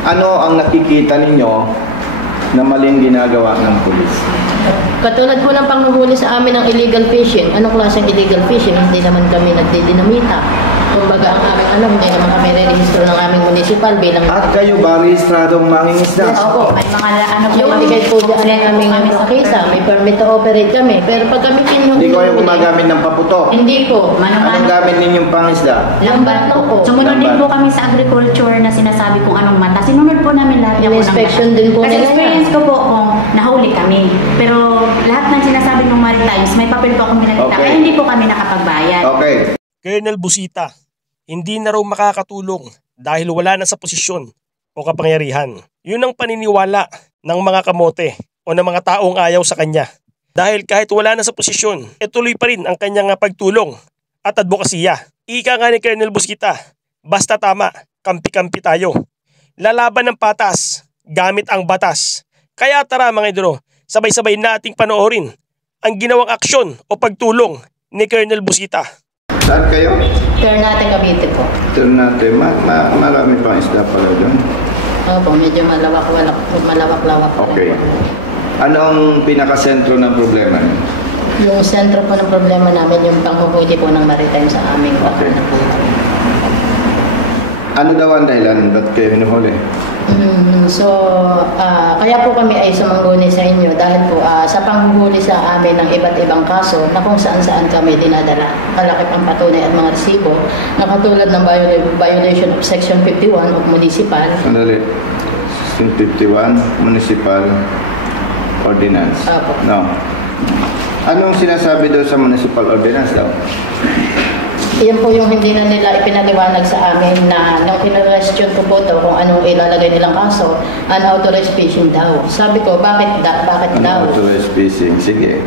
Ano ang nakikita ninyo na maling ginagawa ng pulis? Katulad po ng panghuhuli sa amin ng illegal fishing. Anong klaseng illegal fishing? Hindi naman kami nagdidinamita. Kumbaga ang aming alam, hindi naman kami re-rehistro ng aming municipal bilang... At kayo ba rehistradong mangingisda? Yes, opo. May mga ano po Yung bigay po dyan aming sakisa, may permit to operate kami. Pero pag kami Hindi ko yung gumagamit ng paputo. Hindi po. Anong gamit ninyong pangisda? Lambat lang po. Sumunod din po kami sa agriculture na sinasabi kung anong mata. Sinunod po namin lahat Yung inspection din po Kasi nila. experience ko po kung nahuli kami. Pero lahat ng sinasabi ng Maritimes, may papel po akong pinakita. Okay. Kaya hindi po kami nakapagbayad. Okay. Colonel Busita, hindi na raw makakatulong dahil wala na sa posisyon o kapangyarihan. Yun ang paniniwala ng mga kamote o ng mga taong ayaw sa kanya. Dahil kahit wala na sa posisyon, tuloy pa rin ang kanyang pagtulong at advokasya. Ika nga ni Colonel Busita, basta tama, kampi-kampi tayo. Lalaban ng patas, gamit ang batas. Kaya tara mga idolo, sabay-sabay nating panoorin ang ginawang aksyon o pagtulong ni Colonel Busita. Saan kayo? Ternate Cavite po. Ternate. Marami pang isda pala doon. Opo, medyo malawak-lawak. Okay. Anong pinakasentro ng problema niyo? Yung sentro po ng problema namin, yung panghuhuli po ng maritime sa aming Okay. na po. Ano daw ang dahilan? Ba't kayo hinuhuli? Kaya po kami ay sumangguni sa inyo dahil po sa panghuhuli sa amin ng iba't ibang kaso na kung saan-saan kami dinadala. Kalakip ang patunay at mga resibo na katulad ng violation of Section 51 of Municipal. Sandali. Section 51, Municipal Ordinance. Opo. No. Anong sinasabi daw sa Municipal Ordinance daw? Yan po yung hindi na nila ipinaliwanag sa amin na nung kinwestiyon ko po to kung anong ilalagay nilang kaso, unauthorized fishing daw. Sabi ko, bakit daw? Unauthorized fishing. Sige.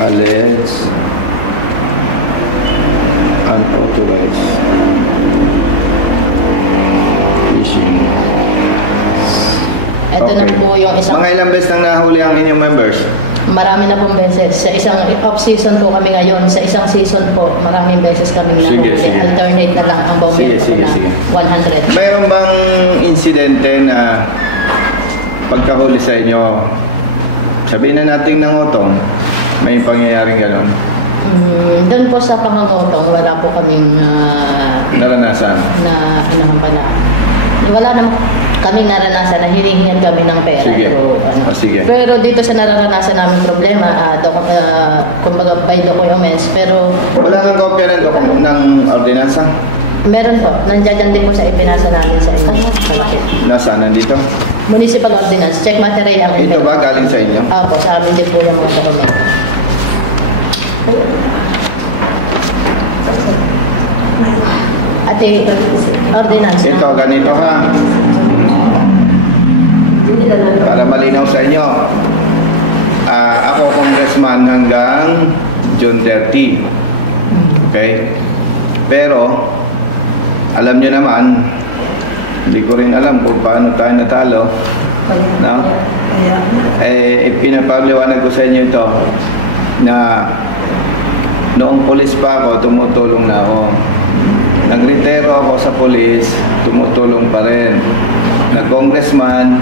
Alleged unauthorized fishing. Ito na po yung isang... Mga ilang beses nang nahuli ang inyong members? Marami na pong beses. Sa isang off-season po kami ngayon. Sa isang season po, maraming beses kami nahuli. Sige. Alternate na lang ang bawin Sige. na 100. Mayroon bang insidente na pagkahuli sa inyo, sabihin na natin ng utong, may pangyayaring gano'n? Doon po sa pangangutong, wala po kaming Naranasan? wala naman kaming naranasan na hinihingan kami ng pera. Sige. Sige. Pero dito sa nararanasan namin problema, kumbaga by documents, pero Wala kang kopya ng ordinansa? meron po. Nandiyan din po sa ipinasa namin sa inyo. Nasaan? Nandito? Municipal Ordinance. Check material ang Ito ba galing sa inyo? Opo, sa amin din po yung mga dokumento. Ate, ordinance. Ito, ganito ha. Para malinaw sa inyo. Ako congressman hanggang June 30. Okay? Pero, alam nyo naman, hindi ko rin alam kung paano tayo natalo. No? Pinapaliwanag ko sa inyo ito na noong pulis pa ako, tumutulong na ako. Nagretiro ako sa pulis, tumutulong pa rin. Nag-congressman,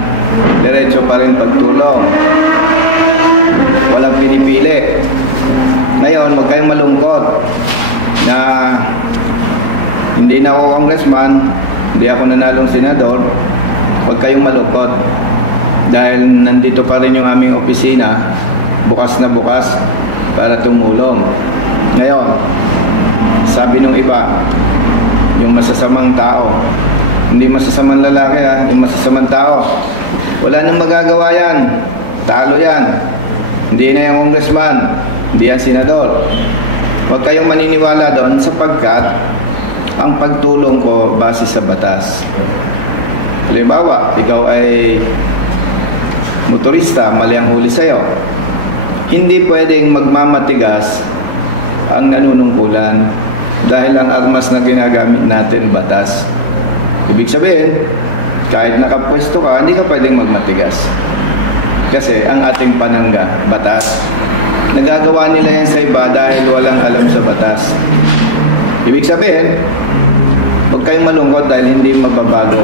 diretso pa rin pagtulong. Walang pinipili. Ngayon, huwag kayong malungkot na hindi na ako congressman, hindi ako nanalong senador. Huwag kayong malungkot dahil nandito pa rin yung aming opisina, bukas na bukas para tumulong. Ngayon, sabi nung iba, yung masasamang tao, hindi masasamang lalaki yung masasamang tao, wala nang magagawa yan, talo yan, hindi na yung congressman, hindi yan senador. Huwag kayong maniniwala doon sapagkat ang pagtulong ko base sa batas. Halimbawa, ikaw ay motorista, mali ang huli sa'yo, hindi pwedeng magmamatigas ang nanunungkulan dahil ang armas na ginagamit natin batas. Ibig sabihin, kahit nakapwesto ka, hindi ka pwedeng magmatigas. Kasi ang ating panangga, batas. Nagagawa nila yan sa iba dahil walang alam sa batas. Ibig sabihin, huwag kayong malungkot dahil hindi mababago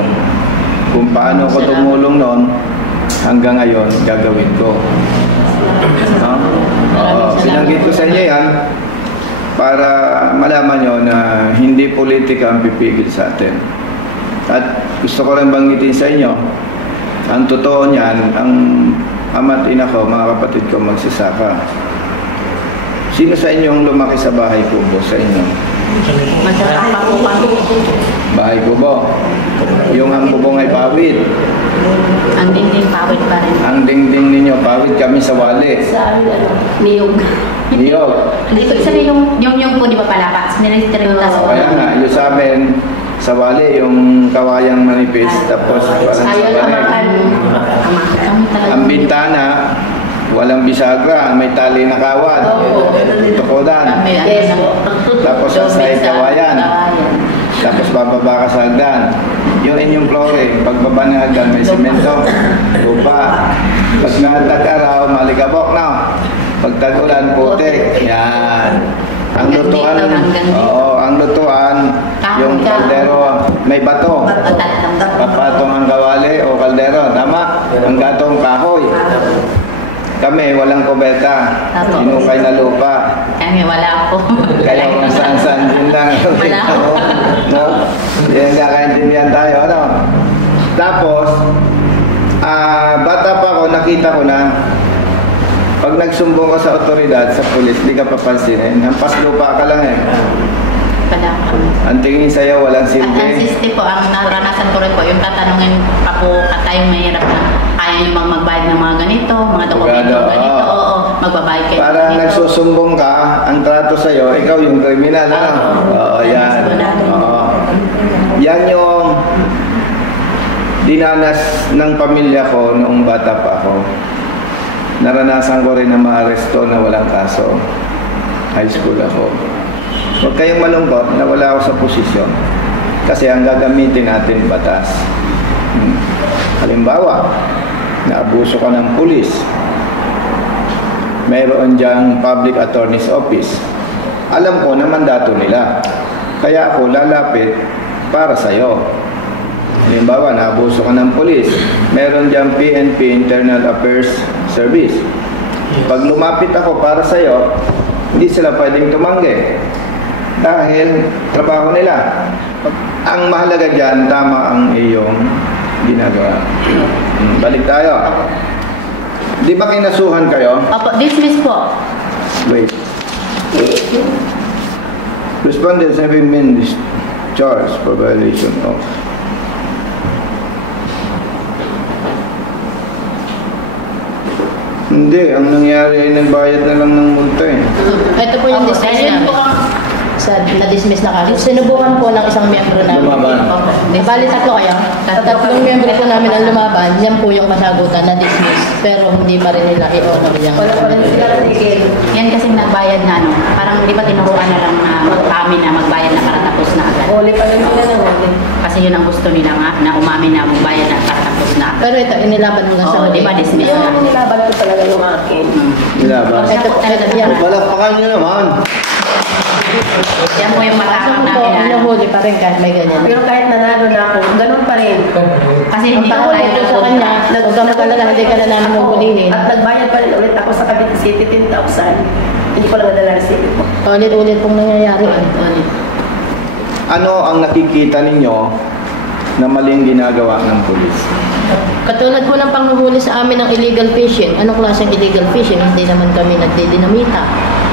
kung paano ko tumulong noon, hanggang ngayon gagawin ko. No? Sinanggit ko sa inyo yan para malaman nyo na hindi politika ang pipigil sa atin. At gusto ko rin banggitin sa inyo, ang totoo niyan, ang ama't ina ko, mga kapatid ko magsisaka. Sino sa inyong lumaki sa bahay kubo sa inyo? Bahay kubo. Yung ang bubong ay pawid. Ang dingding pawid pa rin. Ang dingding ninyo pawid, kami sa wali. Niyog. Niyog. Hindi ko sabihin yung po di ba palapas? Nilitirintas ko. Kaya nga, yung sa amin, sa wali, yung kawayang manipis, tapos parang sa wali. Ang bintana, walang bisagra, may tali na kawad. Tukodan. Tapos sa side kawayan. Tapos bababa ka sa hagdan. Yung inyong flooring, pagbaba ng hagdan, may simento, lupa. Pag natag-araw, malikabok na. Pag tag-ulan, putik. Yan. Ang lutuan, ang lutuan, yung kaldero, may bato. Papatong ang kawali o kaldero, tama? Ang gatong kahoy. Kami, walang kubeta. Inukay na lupa. Kami, wala po. Kaya kung saan-saan din lang. Wala po. No? Yan, kakaintindihan tayo. Ano? Tapos, bata pa ako, nakita ko na pag nagsumbong ka sa otoridad, sa pulis, di ka papansinin. Hampas lupa ka lang eh. Ang tingin sa'yo, walang silbi. Ang siste po, ang naranasan ko rin po, yung tatanungin pa po at tayong mahirap na kaya nyo bang magbayad ng mga ganito, mga dokumento ganito, oo, magbabayad kayo. Parang nagsusumbong ka, ang trato sa'yo, ikaw yung kriminal, ano? Oo, yan. Oo. Yan yung dinanas ng pamilya ko noong bata pa ako. Naranasan ko rin na maaresto na walang kaso. High school ako. Huwag kayong malungkot na wala ako sa posisyon. Kasi ang gagamitin natin batas. Halimbawa, naabuso ka ng pulis. Mayroon diyang public attorney's office. Alam ko na mandato nila. Kaya ako lalapit para sa'yo. Halimbawa, naabuso ka ng pulis. Meron diyang PNP, Internal Affairs Service. Pag lumapit ako para sa'yo, hindi sila pwedeng tumanggi. Dahil trabaho nila. Ang mahalaga dyan, tama ang iyong ginagawa. Balik tayo. Di ba kinasuhan kayo? Opo, dismiss po. Wait. Respondents having been discharged for violation of Hindi, ang nangyari ay nagbayad na lang ng multa eh. Ito po yung dismiss namin. Na-dismiss na kaso. Sinubukan po ng isang miyembro namin. Lumaban. Bali tatlo kayo. Tatlong miyembro po namin ang lumaban. Yan po yung kasagutan na-dismiss. Pero hindi pa rin nila i-honor yan. Yan kasi nagbayad na ano, parang di ba tinuruan na lang na mag-amin na magbayad na para tapos na agad. Huli pa rin nila na huli. Kasi yun ang gusto nila nga, na umamin na magbayad na para tapos na agad. Pero ito, inilaban mo nga sa Oo, huli. di ba dismiss na? Inilaban ko talaga yung akin. Nilaban. Ito, yan. Balakpakan nyo naman. Yan po yung matapang namin na. Inuhuli pa rin kahit may ganyan. Pero kahit nanalo na ako, ganun pa rin. Kasi hindi Ang ko tawag tayo ko sa kanya, huwag ka mag-alala, hindi ka na namin huhulihin. At nagbayad pa rin ulit ako sa Cavite City, 10,000. Hindi ko lang nadala receipt ko. Ulit-ulit pong nangyayari. Ano ang nakikita ninyo na maling ginagawa ng pulis? Katulad po ng panghuhuli sa amin ng illegal fishing. Anong klaseng illegal fishing? Hindi naman kami nagdidinamita.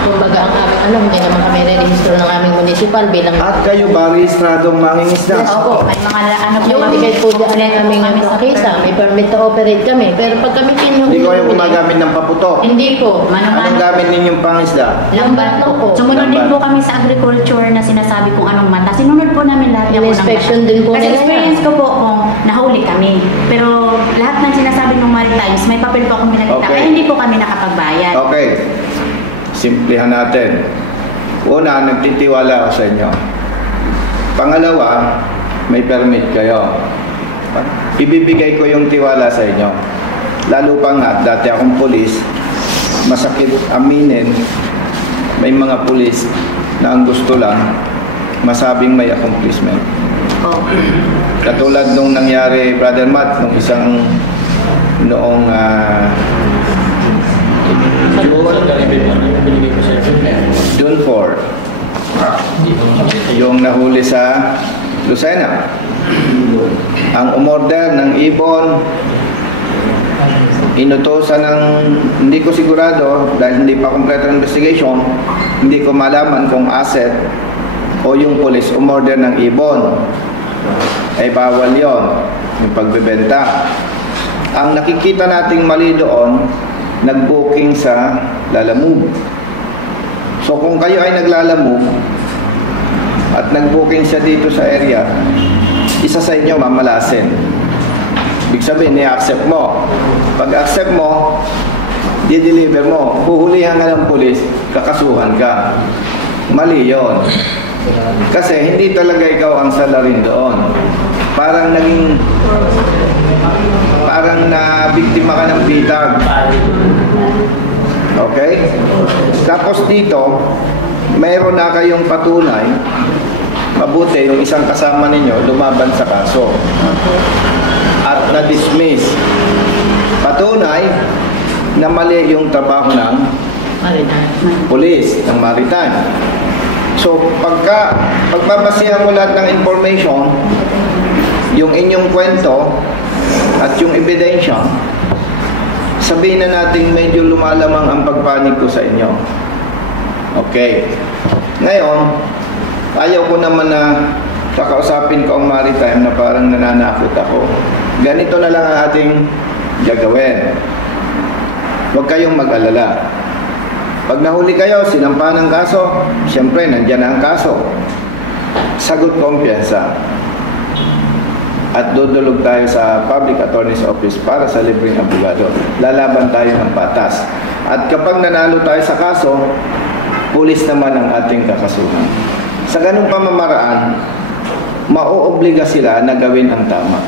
Kumbaga ang aming hindi naman kami re-register ng aming municipal bilang... At kayo ba rehistradong mangingisda? Yes, opo. May mga ano po Yung ticket po dyan aming pakita, may permit to operate kami. Pero pag kami Hindi ko kayo gumagamit ng paputok. Hindi po. Anong gamit ninyong pangisda? Lambat po. Sumunod din po kami sa agriculture na sinasabi kung anong mata. Sinunod po namin lahat ng In-inspection din po Kasi nila experience ko po kung nahuli kami. Pero lahat ng sinasabi ng Maritimes, may papel po kami nakita. Okay. Kaya hindi po kami nakapagbayad. Okay. Simplihan natin. Una, nagtitiwala ako sa inyo. Pangalawa, may permit kayo. Ibibigay ko yung tiwala sa inyo. Lalo pa nga, dati akong pulis, masakit aminin, may mga pulis na ang gusto lang, masabing may accomplishment. Oh. Katulad nung nangyari, Brother Matt, noong June 4, yung nahuli sa Lucena. Ang umorder ng ibon, inutosan ng, hindi ko sigurado dahil hindi pa kompleto ng investigation, hindi ko malaman kung asset o yung police umorder ng ibon. Ay bawal yon, yung pagbebenta. Ang nakikita nating mali doon, nag-booking sa Lalamove. So kung kayo ay naglalamove at nag-booking siya dito sa area, isa sa inyo mamalasin. Ibig sabihin, i-accept mo. Pag-accept mo, di-deliver mo. Huhulihan ka ng pulis, kakasuhan ka. Mali yon. Kasi hindi talaga ikaw ang salarin doon. Parang na biktima ka ng bitag. Okay? Tapos dito, mayroon na kayong patunay. Mabuti yung isang kasama ninyo lumaban sa kaso at na-dismiss. Patunay na mali yung trabaho ng police, ng maritime. So, pagbabasihan mo lahat ng information, yung inyong kwento at yung ebidensya, sabihin na natin medyo lumalamang ang pagpanig ko sa inyo. Okay. Ngayon, ayaw ko naman na kakausapin ko ang maritime na parang nananakot ako. Ganito na lang ang ating gagawin. Huwag kayong mag-alala. Pag nahuli kayo, sinampa ng kaso, siyempre, nandyan na ang kaso. Sagot kumpiyansa. At dudulog tayo sa Public Attorney's Office para sa libreng abogado. Lalaban tayo ng patas. At kapag nanalo tayo sa kaso, pulis naman ang ating kakasuhan. Sa ganung pamamaraan, mauobliga sila na gawin ang tama.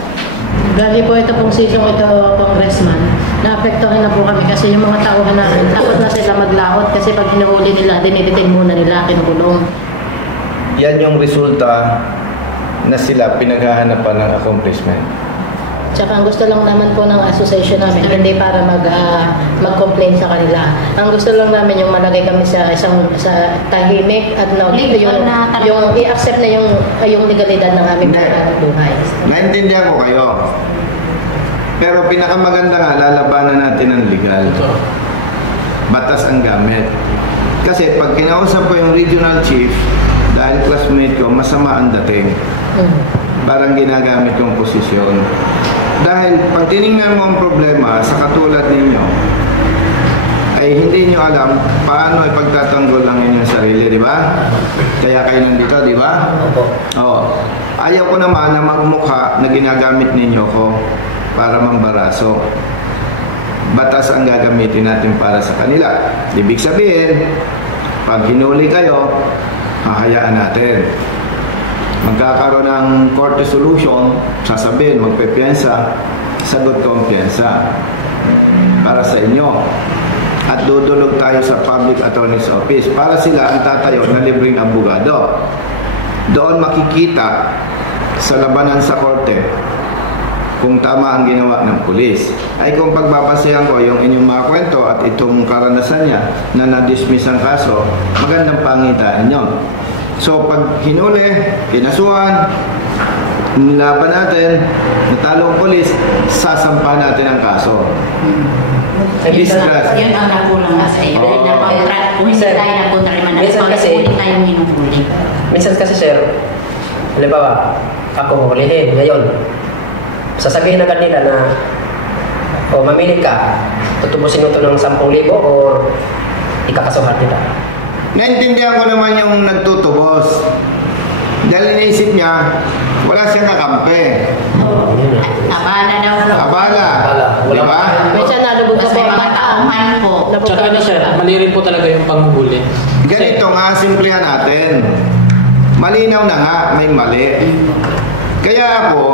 Dahil po ito pong season ito, Congressman, naapektuhin na po kami kasi yung mga tauhan namin, takot na sila maglahot kasi pag hinahuli nila, dinidetain muna nila, kinukulong. Yan yung resulta na sila pinaghahanapan ng accomplishment. Tsaka ang gusto lang naman po ng association namin, hindi para mag-complain sa kanila. Ang gusto lang namin yung malagay kami sa tahimik at yung i-accept na yung legalidad ng aming buhay. Naintindihan ko kayo. Pero pinakamaganda nga, lalabanan natin ang legal. Batas ang gamit. Kasi pag kinausap ko yung regional chief, dahil classmate ko, masama ang dating. Parang ginagamit yung posisyon. Dahil pag tinignan mo ang problema sa katulad ninyo, ay hindi nyo alam paano ipagtatanggol ang inyong sarili, di ba? Kaya kayo nandito, di ba? Oo. Ayaw ko naman na magmukha na ginagamit ninyo ko para mambaraso. Batas ang gagamitin natin para sa kanila. Ibig sabihin, pag hinuli kayo, hahayaan natin. Magkakaroon ng court resolution, sasabihin, magpepiensa, sagot kumpiyansa para sa inyo. At dudulog tayo sa Public Attorney's Office para sila ang tatayo na libreng abogado. Doon makikita sa labanan sa korte kung tama ang ginawa ng pulis. Ay kung pagbabasihan ko yung inyong mga kwento at itong karanasan niya na na-dismiss ang kaso, magandang pangitaan nyo. So pag hinuli, kinasuhan, nilaban natin, natalo ang polis, sasampa natin ang kaso. Yun ang nakulang nga sa iyo. Kung hindi tayo napunta rin man, ulit tayong minuhuli. Minsan kasi sir, halimbawa, ako hulihin ngayon, sasabihin agad nila na mamili ka, tutubusin ito ng 10,000 o ikakasuhan nila. Naintindihan ko naman yung nagtutubos. Dahil iniisip niya, wala siyang kakampi. Abala daw. Abala. Di ba? Minsan nalubog Kasi may mga tauhan po. Tsaka na sir, mali rin po talaga yung panghuli. Ganito nga, simplihan natin. Malinaw na nga, may mali. Kaya ako,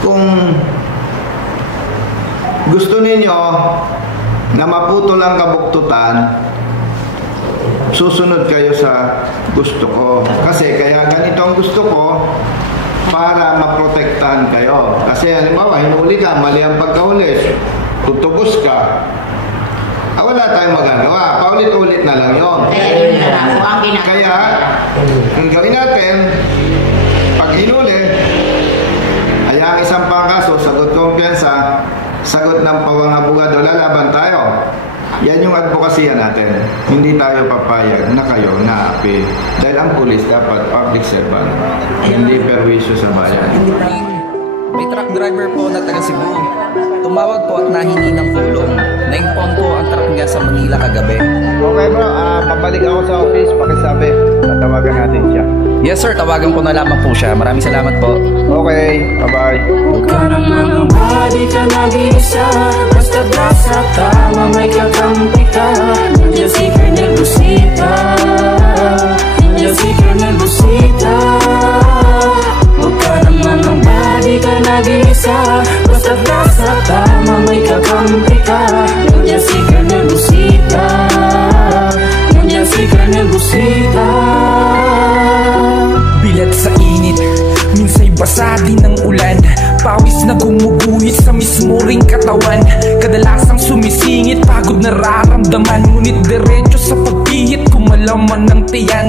kung gusto ninyo na maputol ang kabuktutan, susunod kayo sa gusto ko. Kasi kaya ganito ang gusto ko, para maprotektahan kayo. Kasi halimbawa, hinuli ka, mali ang pagkahuli, tutubos ka, wala tayong magagawa. Paulit-ulit na lang yun. Kaya, ang gawin natin, pag hinuli, ay ang isang pangkaso, sagot kumpiyansa, sagot ng pawang abogado, lalaban tayo. Yan yung advokasya natin. Hindi tayo papayag na kayo na-appeal. Dahil ang pulis dapat public servant, hindi perwisyo sa bayan. May truck driver po na taga Cebu. Tumawag po at nahingi ng tulong. Na-impound po ang truck niya sa Manila kagabi. Okay bro, pabalik ako sa office, pakisabi. Tatawagan natin siya. Yes sir, tawagan ko na lamang po siya. Maraming salamat po. Okay, bye-bye. Huwag ka namang di ka nag-iisa. Basta nasa tama may kakampi ka. Nandiyan si Colonel Busita. Nandiyan si Colonel Busita. Huwag ka namang di ka nag-iisa. Basta nasa tama may kakampi ka. Nandiyan si Colonel Busita. Nandiyan si Colonel Busita. Bilat sa init, minsa'y basa din ng ulan. Pawis na gumuguhit sa mismo ring katawan. Kadalasang sumisingit, pagod nararamdaman. Ngunit diretso sa pagpihit, kumalaman ng tiyan.